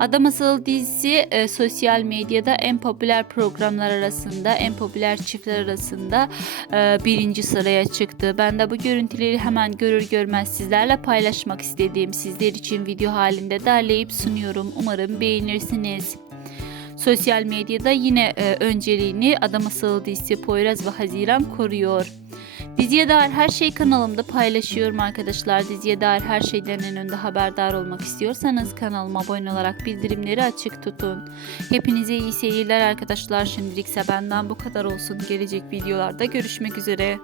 Adam Asıl dizisi e, sosyal medyada en popüler programlar arasında, en popüler çiftler arasında e, birinci sıraya çıktı. Ben de bu görüntüleri hemen görür görmez sizlerle paylaşmak istediğim sizler için video halinde derleyip sunuyorum. Umarım beğenirsiniz. Sosyal medyada yine e, önceliğini Adam Asıl dizisi Poyraz ve Haziran koruyor. Diziye dair her şey kanalımda paylaşıyorum arkadaşlar. Diziye dair her şeyden en önde haberdar olmak istiyorsanız kanalıma abone olarak bildirimleri açık tutun. Hepinize iyi seyirler arkadaşlar. Şimdilikse benden bu kadar olsun. Gelecek videolarda görüşmek üzere.